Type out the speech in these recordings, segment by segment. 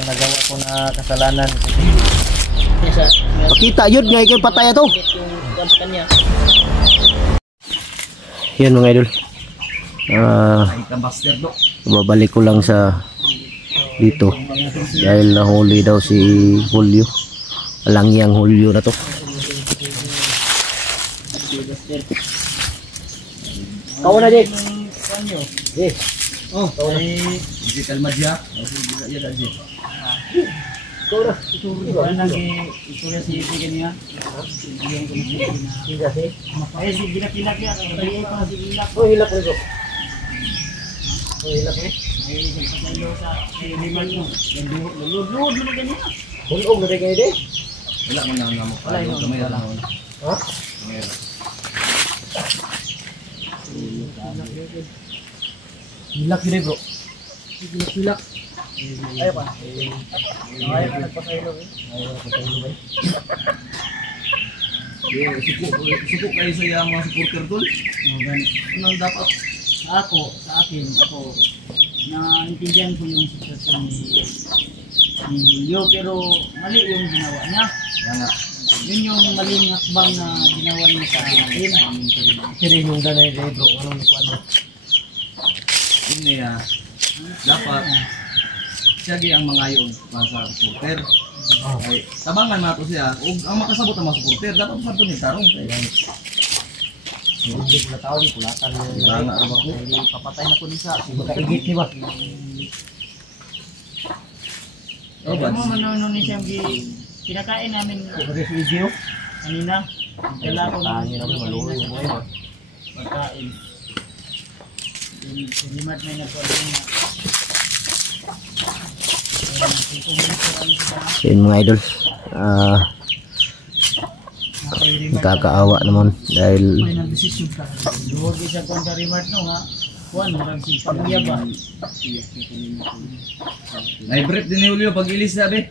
Nagawa ko na kasalanan kasi pakita yun nga ikay patay to. Yan mga idol. Babalik ko lang sa dito dahil nahuli daw si Julio. Langyang Julio na to. Kau na Jake. Jake. Oh, kau na. digital media. Ya dah je. Kau dah. Itu lagi istorya si kanya. Tidak sih. Makanya si gila-gila ya. Oh, hilap itu. Oh, hilap ni. Lulud na ganyan. Hulog na kayo din. Wala man lang mo. Wala kamay lang. Ha? Hilak gini bro. Hilak. Ayo pa. Ayo ka nagpasaylo eh. Ayo nagpasaylo eh. Suko kayo sa yung mga supporter doon. Anong dapat? Sa akin, naintindihan ko yung sitwasyon ni Julio, pero mali yung ginawa niya. Yun yung maling hakbang na ginawa niya sa akin. Kiri yung danay day bro. Anong ano? Ini ya. Dapat siya ang mangayo sa supporter. Ay, tabangan nato siya. Ug ang makasabot ang mga supporter dapat sabto ni tarong. Hindi pula taon, pulatan mo. Banga ba ko? Papatay na po nisa. Makaigit ni ba? Oh, ba? Alam mo, manonon ni siyang kinakain namin Video. kanina. Dala ko ng Maluloy mo yun. pagkain. Si Limart may nagpapalong na. Yun mga idol. Kakaawa naman dahil May nagdesisyon ka. Huwag isa kung sa Limart no ha. Juan, marang si pamilya ba? May brief din ni Julio pag ilis sabi.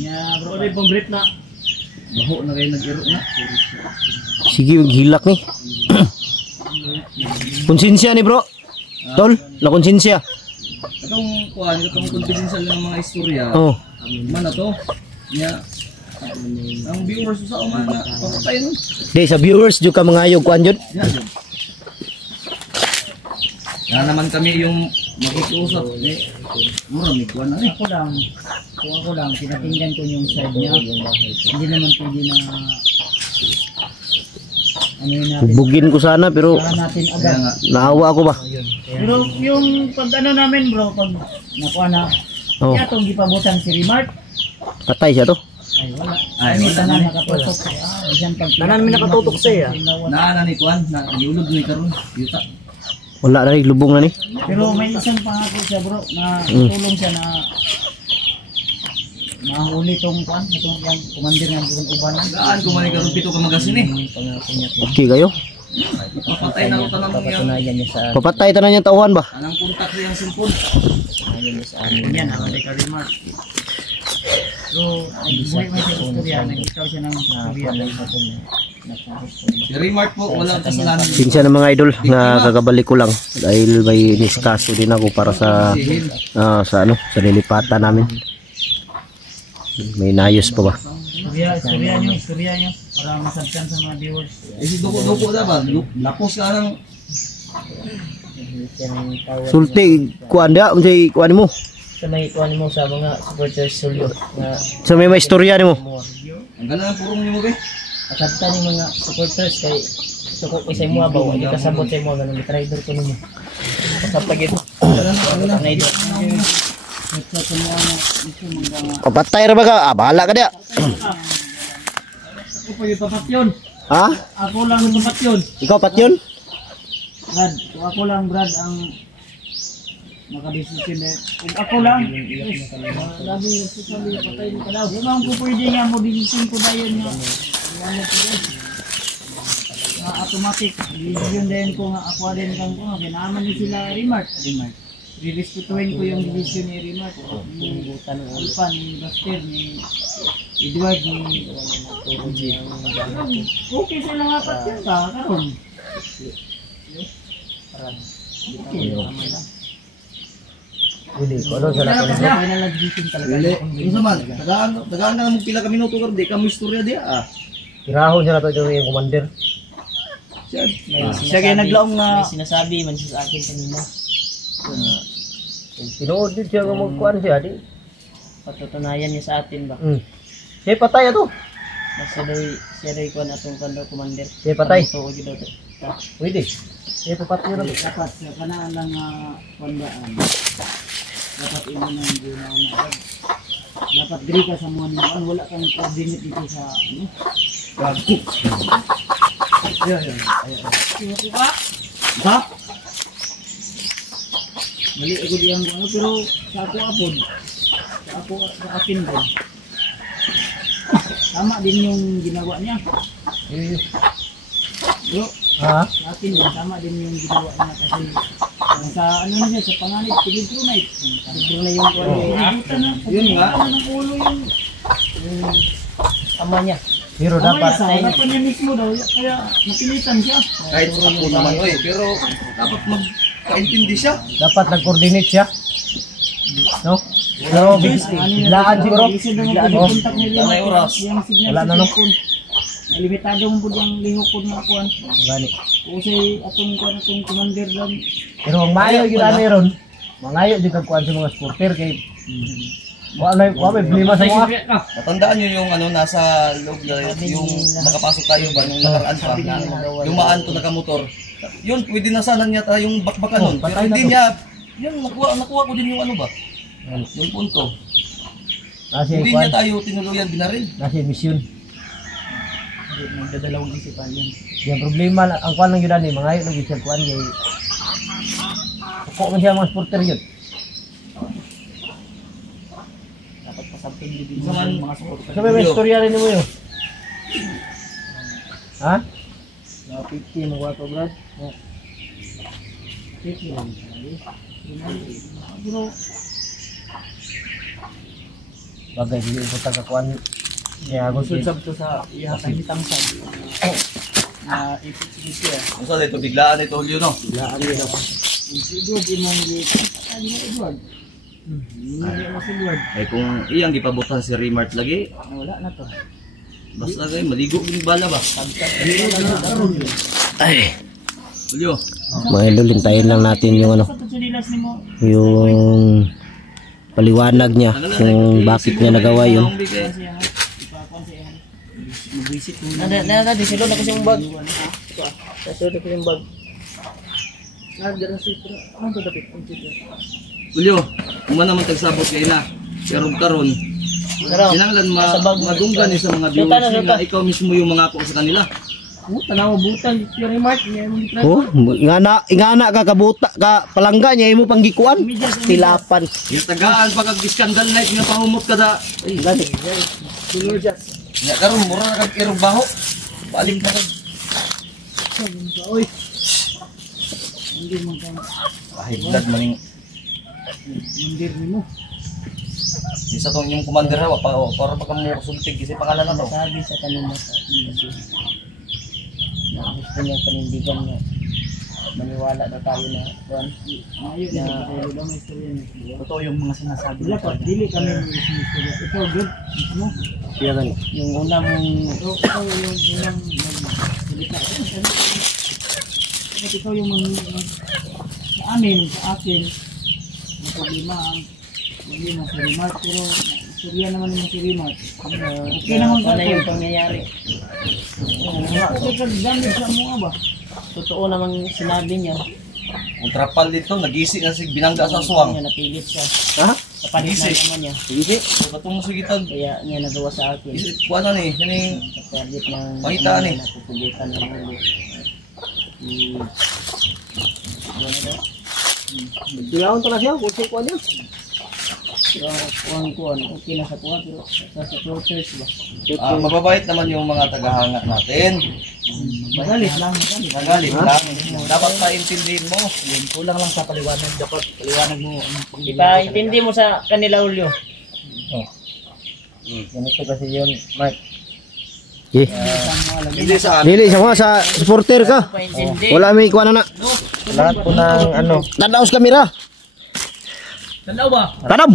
Niya bro. Ano pang brief na? Baho na kayo nag-iro na. sige hilak ni. Konsensya ni bro. Tol, na konsensya. Itong kuhan, itong confidential ng mga istorya. Oh. Mana to? Nya ang viewers sa umana papatay no. Di sa viewers jud ka mangayog kuan jud. Na naman kami yung makikiusap eh. Mura may kuhan na eh. Kung ako lang, tinatingnan ko yung side niya. Hindi naman pwede na ano yun natin. Bugin ko sana pero Kaya natin Kaya agad. nga. naawa ako ba. Pero yung pag ano namin bro, pag nakuha na, Oh, kaya itong gipabutan si Rimart, patay siya to. ay wala. Ay, Kami wala. tanan nakatutok. Diyan pag Tanan mi nakatutok siya. Naana ni kuhan na iulog ni karon. Yuta. Wala na rin, lubong na ni. Pero may isang pangako siya bro, na tulong siya na mahuli tong kuan, itong yung commander ng buong uban. Gaan ko man karon pito ka magasin eh. Pangako niya to. Okay kayo. Papatay na ko tanang yang Papatunayan niya sa Papatay tanan niyang tauhan ba? anang kontak sa yang cellphone. sa amin yan, ako kay Rimart. So, buhay mo siya istorya, nag-ikaw siya ng istorya. Si Remart po wala kasalanan. Sinsya ng mga idol na kakabalik ko lang dahil may niskaso din ako para sa sa lilipatan namin. May nayos pa ba? Istorya nyo, para masabtan sa mga viewers. Eh si duko da ba? Lapos ka nang Sulti kuan dia unsay kuan mo? Sa may kuhan mo sa mga supporters Julio na Sa may istorya nimo. ang gala ng purong nimo be. kasabtan ng mga supporters kay suko ko sa imo abaw, hindi kasabot sa imo ganun driver ko nimo. Kasapagit. Ang idol. Papatay ra ba ka? Bahala ka dia. Ako pa yung papatyon. Ha? Ako lang yung papatyon. Ikaw patyon? Brad, kung ako lang Brad ang makadesisyon eh. Kung ako lang, yes. Labi yung sasali, patay mo ka daw. Di ba ko pwede nga mo desisyon ko na yun nga. Ano ko din. Automatic, desisyon din ko nga ako din kang ko nga. Kinaman niyo sila Rimart. Rirespetuhin ko yung desisyon ni Rimart. Ni Alpan, ni Buster, ni Edward, ni okay sila nga apat yun ka, karon. Parang, hindi ka tama lang. Hindi, ano sa lakas nito? Okay na lang decision talaga. Dili. Unsa man? Tagaan ka mo pila ka minuto kar di ka mo istorya di ah. Kirahon siya na ito yung commander. Siya kaya naglaong nga. May sinasabi man siya sa akin kanina. Tinood din siya kung magkuhan siya, di. Patutunayan niya sa atin ba? Siya patay ato. Siya rin kuhan atong kando commander. Siya patay. Tuog yun ito. Pwede. Siya papatay na. Dapat sa kanaan lang kondaan. Dapat ino nang ginawa na agad. Dapat diri ka sa mga niluan. Wala kang coordinate dito sa ano. Gago. Ayan. Sino ko ba? Ha? Mali ako diyang ano pero sa ako apod. Sa akin din. Tama din yung ginawa niya. Bro, Ha? sa akin din tama din yung ginawa niya kasi sa ano na siya sa panganib tigil through night. Tigil na yung Yun nga. Ng ulo yung ama niya. Pero Dapat dapat sa harapan niya mismo daw kaya napilitan siya. Kahit sa ako naman oy, pero dapat magkaintindi siya. nag-coordinate siya. No? Pero biglaan siguro. Biglaan mo. May oras. Wala na, no? Limitado mo po yung lihokod na kuhan. Gani. Kasi atong kuhan atong commander lang. Pero ang maayo gyud ani ron. Mangayo di kag kuan sa mga supporter kay wala may problema sa mga. Matandaan nyo yung ano nasa loob na yung nakapasok tayo ba yung nakaraan pa na lumaan to nakamotor. Yun pwede na sana niya tayong bakbakan nun. Pero patay na hindi to. niya yun nakuha ko din yung ano ba? Yung punto. Nasi Hindi kuan, niya tayo tinuluyan binaril. nasi mission. Nagdadalawang isipan yan. Yung problema ang kuan lang gyud ani mangayo lang gyud sa kuan kay ko man siya mga supporter yun. Dapat pasamping din sa mga supporter. Sa may istorya rin mo yun. Ha? 50 mo wato brad. 50 lang. Bro, Bagay di ko ta kuan. Kaya gusto susab to sa iya sa hitangsan. Na ipit siya. Kung saan ito biglaan ito Julio no? biglaan yun ako. Siguro di man di ano Edward. Hindi mo si Edward. Eh kung iyang gipabutan si Remart lagi, Wala na to. basta kay maligo yung bala ba? Ay, Julio, mga idol, hintayin lang natin yung ano, Sa tulilas nimo. yung paliwanag niya kung bakit niya nagawa yun. Mag-visit mo. Na di silo na kasi yung bag. Kasi ito yung bag. Nagdara si Pro. Ano to dapat ang sito? Julio, kung man naman tagsabot kay na, pero karon kinanglan madunggan ni sa mga viewers na ikaw mismo yung mga ako sa kanila. Tanaw butan yung remark niya mo gitry. Oh, ingana ka kabuta ka palangga niya imo panggikuan. Tilapan. Yung tagaan pag scandal night nga pahumot kada. Ay, Gani. nya karon mura na kag irog baho. Balik na kag. Oy. Hindi man ka Ay, blood maning mundir nimo. isa tong yung commander ha para pa kamo sultig kasi pangalan na to. Sabi sa kanila sa kasi na gusto niya panindigan niya maniwala na tayo na kuan na ulo daw may istorya niya. Totoo yung mga sinasabi niya. Dapat dili kami ng istorya. Ito good. Ano? Siya gani. Yung una mong ito yung unang salita. Ito yung sa amin, sa akin may problema ang problema sa remark pero istorya naman yung si remark. Okay naman sa yung pangyayari. Okay ka damage sa mga ba? Totoo namang sinabi niya. Ang trapal dito nagisi na si binangga sa aswang. Napilit siya. Ha? Sa palit na naman niya. Sige. So katong sugitan. Kaya niya nagawa sa akin. Isip ko ano ni, kaning Sa palit ng Pangitaan eh. Napupulitan ng ulo. Dilawan to na siya, kung siya kuan yun. Pero kuhan, okay na sa kuhan. Pero sa closers ba? mababait naman yung mga tagahanga natin. Magalit lang. Nagalit lang. Dapat paintindihin mo. Yun, kulang lang sa paliwanag. Dapat paliwanag mo. Ipaintindi mo sa kanila, Ulyo. Ganito kasi yun, Mark. Okay. Hindi saan. Dili sa mga sa supporter ka. Wala may kuha na. Lahat po ng ano. Tanaw sa kamera. Tanaw ba? Tanam.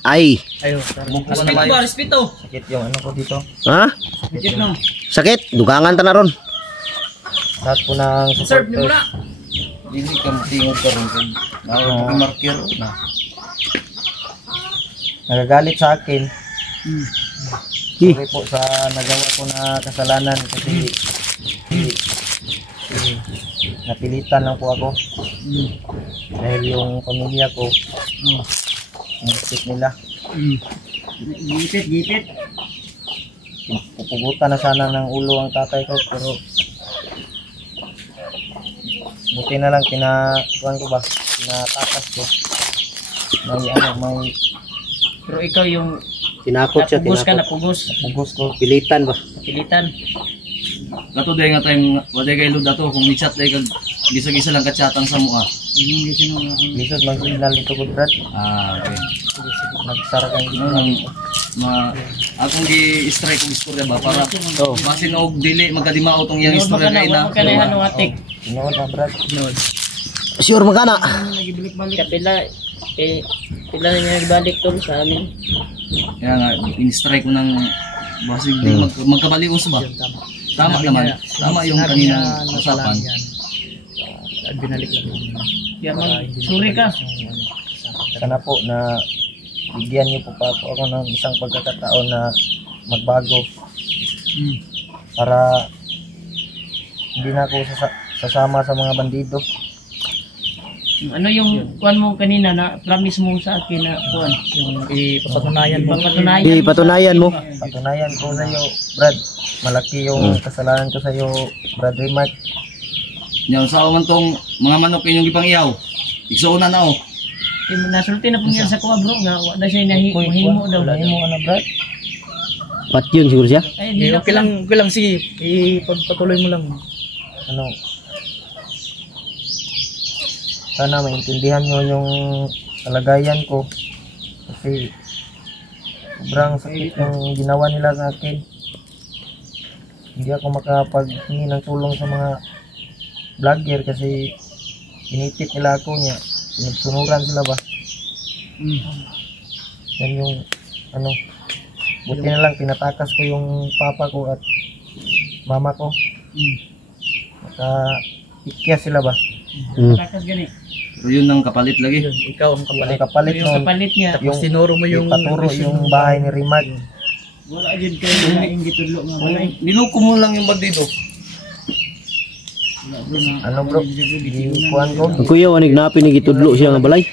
Ay. Ayo. Respeto ba? Respeto. Sakit yung ano ko dito. Ha? Sakit no. Sakit. Dugangan ta na ron. Lahat po ng Serve niyo supporters. muna. Hindi ka matingog ka rin. Nakakamarker na. Nagagalit sa akin. Hi. Sorry po sa nagawa ko na kasalanan kasi napilitan lang po ako. Dahil yung pamilya ko, gusto nila. Gipit. Pupugutan na sana ng ulo ang tatay ko pero buti na lang pinatakas ko. May Pero ikaw yung Tinakot siya, napugos ka, tinakot. napugos. ko. Pilitan ba? Pilitan. Kato day nga time, waday kay Lud ato, kung ni-chat day kag gisa-gisa lang ka-chatang sa mua. Lisod mag-signal nito ko Brad. Okay. Nagsara kang Akong gi-strike og istorya ba para Oh. masin og dili magkadimao tong yang istorya kay na. Huwag ka na ano atik. Inood na Brad. Sure magana. Kapila, pila na niya ibalik tol sa amin. Kaya nga in-strike ko ng basig di magkabalius ba. Tama naman. Tama yung kaninang usapan. Binalik lang. Kaya sorry ka. Sana po na bigyan niyo po pa po ako ng isang pagkakataon na magbago. Para hindi na ako sasama sa mga bandido. Ano yung kuan mo kanina na promise mo sa akin na kuan? Yung ipapatunayan mo. Ipatunayan mo. Patunayan ko sa iyo, Brad. Malaki yung kasalanan ko sa iyo, Brad Remark. Yan sa man tong mga manok inyong gipang iyaw. Igsuuna na oh. Nasulti na po niya sa kuha bro nga wala siya mahimo daw. Mahimo ano, Brad? Pat yun siguro siya. Ay di Okay lang sige. Ipagpatuloy mo lang. Ano? Sana maintindihan nyo yung kalagayan ko kasi sobrang sakit yung ginawa nila sa akin. Hindi ako makapaghingi ng tulong sa mga vlogger kasi inipit nila ako niya. Sinugsunuran sila ba? Yan yung ano, buti na lang pinatakas ko yung papa ko at mama ko. Ikya sila ba? takas gani. Pero yun ang kapalit lagi. Ikaw ang Yung kapalit Yung nun, kapalit niya. yung sinuro mo yung paturo yung bahay ni Remark. Wala jud kayo na ingitudlo nga balay. Niluko mo lang yung bandido. Ano bro? Ikuan ko. Ang kuya wanig napi ni gitudlo siya nga balay.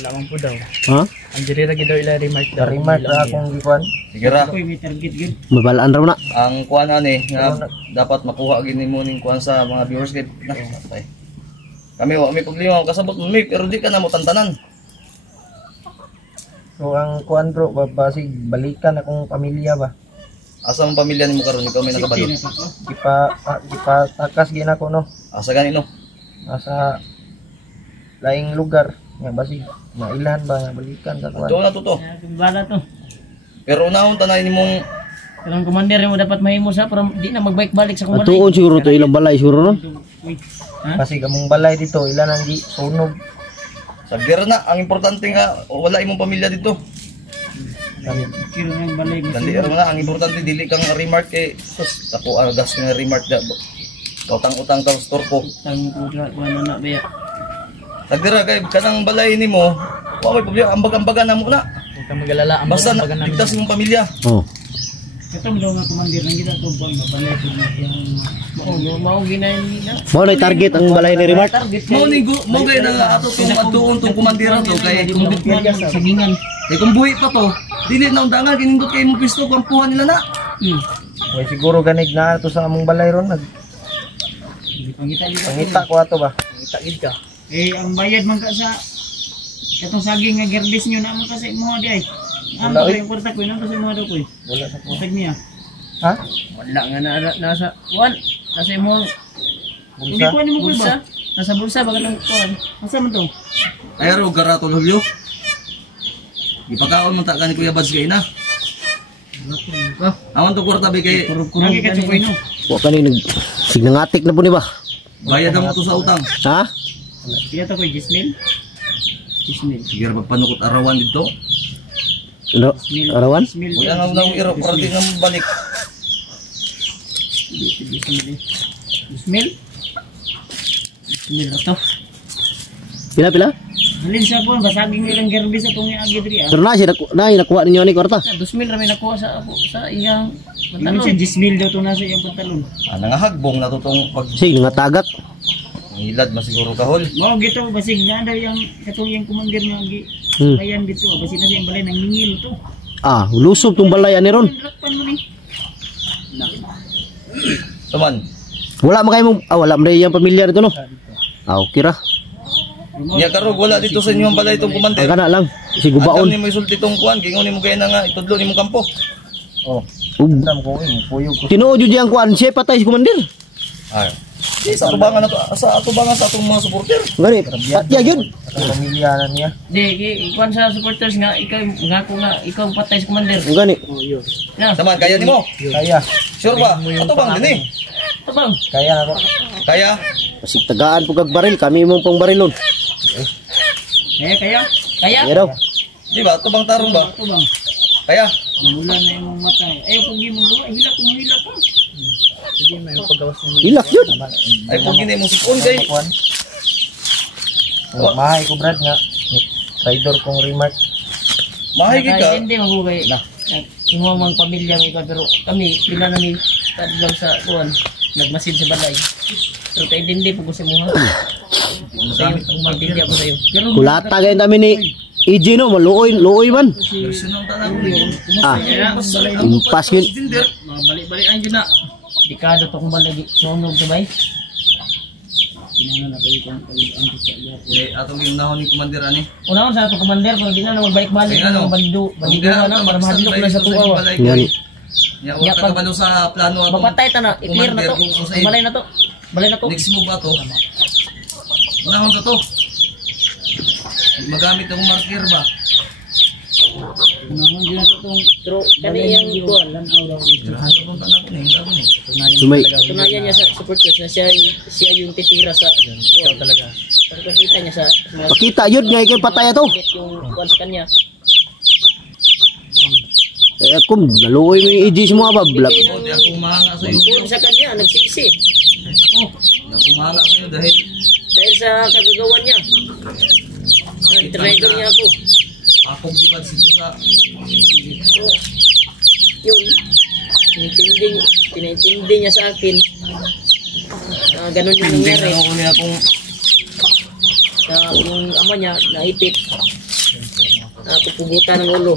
Wala man po daw. Ha? Ang diri lagi daw ila Remark daw. Remark ra akong ikuan. Sige ra. Koy may target gid. Mabalaan raw na. Ang kuan ani nga dapat makuha gini mo ning kuan sa mga viewers kay na. Patay. Kami wa may problema kasabot mo mi pero di ka na mo tantanan. So ang kuan bro, basig balikan akong pamilya ba. Asa ang pamilya nimo karon ikaw may nakabalo. Ipa takas gina ko no. Asa ganino? Nasa laing lugar. Nga basig mailan ba nga balikan ka kuan. Tuwa na to. Bala to. Pero unahon tanay nimong Kanang commander mo dapat mahimo sa pero di na magbike balik sa At kumalay. tuon siguro to ilang balay siguro ron. Basig among balay dito ilan ang di sunog. sagbira na ang importante nga wala imong pamilya dito. Kiro ng balay mo. Dali ra na ang importante dili kang remark kay sus ako gas nga remark da. Utang-utang ka sa store ko. Tang kuha na baya. Sagbira kay kanang balay nimo wa may problema ambag-ambagan na mo na. Huwag kang mag-alala. Basta ligtas imong pamilya. Oh. Ito mo daw nga commander nang kita to bang balay ko na yung mao ginayon na. Mo na target ang balay ni Remark. Mo gay na ato tong adtuon tong komandira to kay kung Sagingan. kung buhi pa to dili na undangan kinindot kay mo pisto kung puhan nila na. Way siguro ganig na to sa among balay ron nag Pangita dito. pangita ko ato ba. Pangita gid ka. Ang bayad man ka sa katong saging nga girdis nyo na mo kasi mo di ay. Ang Wala, yung kwarta ko nang kasi mo daw ko. Wala sa ko. Tag niya. Ha? Wala nga nasa wan. Kasi mo hindi Bulsa? ko mo bulsa. Nasa bulsa baga lang kuan. Asa man to? Ay ro garato lobyo. Ipakaon man ta kan Kuya Bads kay na. Awan to kwarta be kay Lagi ka chukoy no. Wa ka nag signangatik na po ni ba? bayad mo to sa utang. Ha? Kaya to koy Gismil. Gismil. Sige ra panukot arawan dito. Ano? Arawan? Gismil. Kuya nga nang iro kwarta nang balik. Gismil. Gismil. Gismil na to. Pila? Halin sa kuan basaging ilang gerbis sa tungi agi diri ah. Pero na siya nakuha ninyo ni kwarta. 2,000 rami nakuha sa iyang Ano siya Gismil daw to nasa iyang pantalon. Nangahagbong na to tong pag Sige nga tagat. ilad masiguro kahol. Mao gito basig na daw yang katong yang commander nga agi. Bayan dito basig na siyang balay nang ningil to. Ah, lusob tong balay ani ron. Rakpan mo ni. Taman. Wala man kayo wala man yung pamilya dito no. Ah, okay ra. Nya karog wala dito sa inyong balay itong Ang kumander. kana lang. Si Adam gubaon. ni mo isulti tong kuan, gingon nimo kay na nga itudlo nimo kampo. Oh, dam ko imo puyog ko. Tinuod yun diyang kuan siya patay si komandir. Ay. Sa atubangan na to, sa atubangan sa atong mga supporter. Gani, patya yun. Pamilya na niya. Di, ikuan sa supporters nga, ikaw patay sa commander. Gani. Na, Taman kaya nimo? Kaya. Sure ba? Atubang din eh. tabang. Kaya ako. Kaya? Pasig tagaan po kag baril, kami mong pang barilon. Kaya Kaya, Kaya daw. Di ba? Atubang tarong ba? ito bang Kaya? mula na imong matay. Pag imong gawa hilak mo hilak pa. Sige, may paggawas ng Ilak yun. Ay pag gini mo sipon kay. kuwan. Mahay ko Brad nga. Traidor kong remark. Mahigit ka. hindi magugay. Imo mang pamilya ng ikaw, pero kami, pila na ni tadlang sa kuwan, nagmasid sa balay. Pero tayo hindi po ko sa mga. Sa'yo, kung magtindi ako sa'yo. Pero Kulata kayo namin ni EJ no, maluoy man. Version ng tanan ko. Ah, balay impas yun. Tinder. mga balik-balik ang dyan na. Dekado to kung balay, sunog to bay. Kinahanglan na kayo kung ang sa iya. Eh atong yung nahon ni commander ani. Unahon sa ato commander, pero di na na magbalik-balik. Ay, ano? Bandido na, para mahadlok na sa tuwa. Yan. Ya wala ka kabalo sa plano ato. Mapatay ta na, i-clear na to. Balay na to. Balay na to. Next move ato. Nahon ka to. Magamit akong marker ba? Kinahanglan din nato tong Pero kaniyang kuwan, lanaw daw. Tirahan ko bang tanan ko ni, hindi ko ni. Sumay. tunayan niya sa supporters na siya yung titira sa kuwan talaga. Pero pakita niya sa mga Pakita yun nga ikay patay to. yung kuwan sa kanya. Eh kum, naluoy mo yung EJ sa mga bablag. O di ako umanga sa iyo. Kuwan sa kanya, nagsisi. Ako umanga sa iyo dahil Dahil sa kagagawan niya. Nag-traitor niya ako. akong gibad si sa So, yun. Tinitindi niya sa akin. Ganun yung hindi nangyari. na ako niya akong Yung ama niya, naipit. Pupugutan ng ulo.